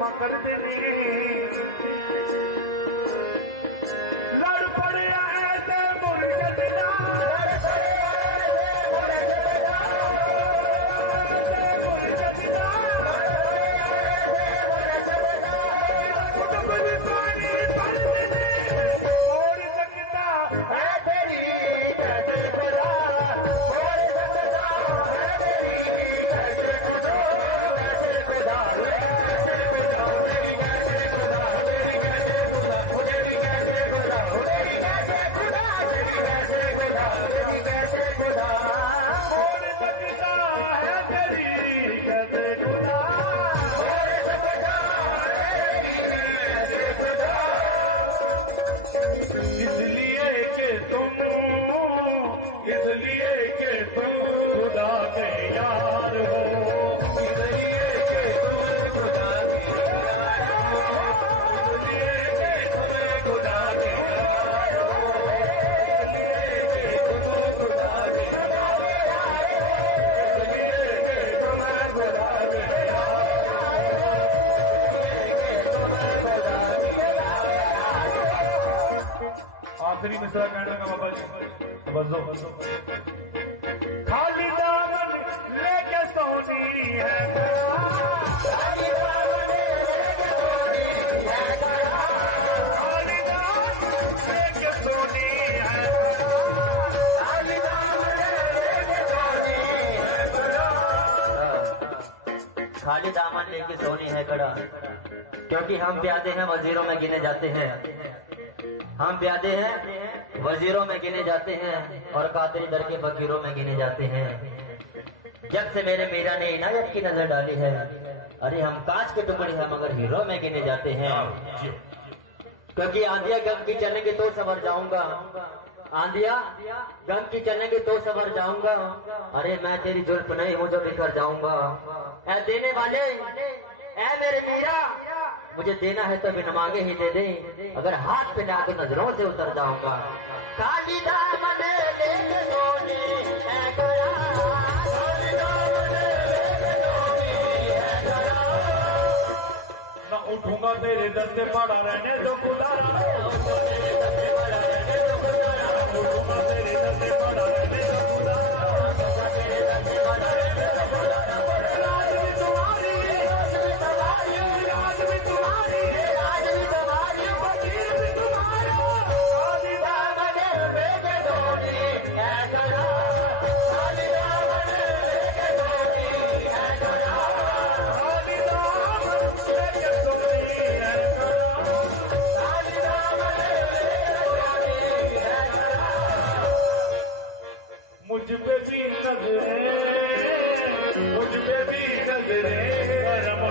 मामा करते ने लड़ पड़े ऐसे मुर्गदना आखिरी मिसरा कहने का बाबा जी बजो खाली दामन लेके सोनी है खाली दामन लेके सोनी है खाली दामन लेके सोनी है खाली दामन लेके सोनी है खाली दामन लेके सोनी है कड़ा क्योंकि हम प्यादे हैं वजीरों में गिने जाते हैं हम प्यादे हैं वजीरों में गिने जाते हैं और कादरी दर के फकीरों में गिने जाते हैं। जब से मेरे मीरा ने इनायत की नजर डाली है अरे हम कांच के टुकड़े हैं मगर हीरो में गिने जाते हैं क्योंकि आंधिया गम की चलेंगे तो सवर जाऊंगा आंधिया गम की चलेंगे तो सवर जाऊंगा अरे मैं तेरी जुल्फ नहीं हूँ जो बिखर जाऊंगा ऐ देने वाले ऐ मेरे मीरा मुझे देना है तो बिन मांगे ही दे दे अगर हाथ पे ला तो नजरों से उतर जाऊंगा काली दामन लेके सोनी है गया काली दामन लेके सोनी है गया ना उठूंगा तेरे दर से पड़ा रहने दो खुदा उठूंगा तेरे दर से पड़ा रहने दो खुदा उठूंगा तेरे दर से पड़ा रहने दो खुदा तेरे दर से पड़ा रहने दो खुदा राज भी तुम्हारी राज भी तुम्हारी राज भी तुम्हारी राज भी तुम्हारी वजीर भी तुम्हारा खाली दामन लेके सोनी है गया खाली दामन लेके सोनी है गया खाली दामन लेके सोनी है गया खाली दामन लेके सोनी है गया मुझ पे भी नजरे करम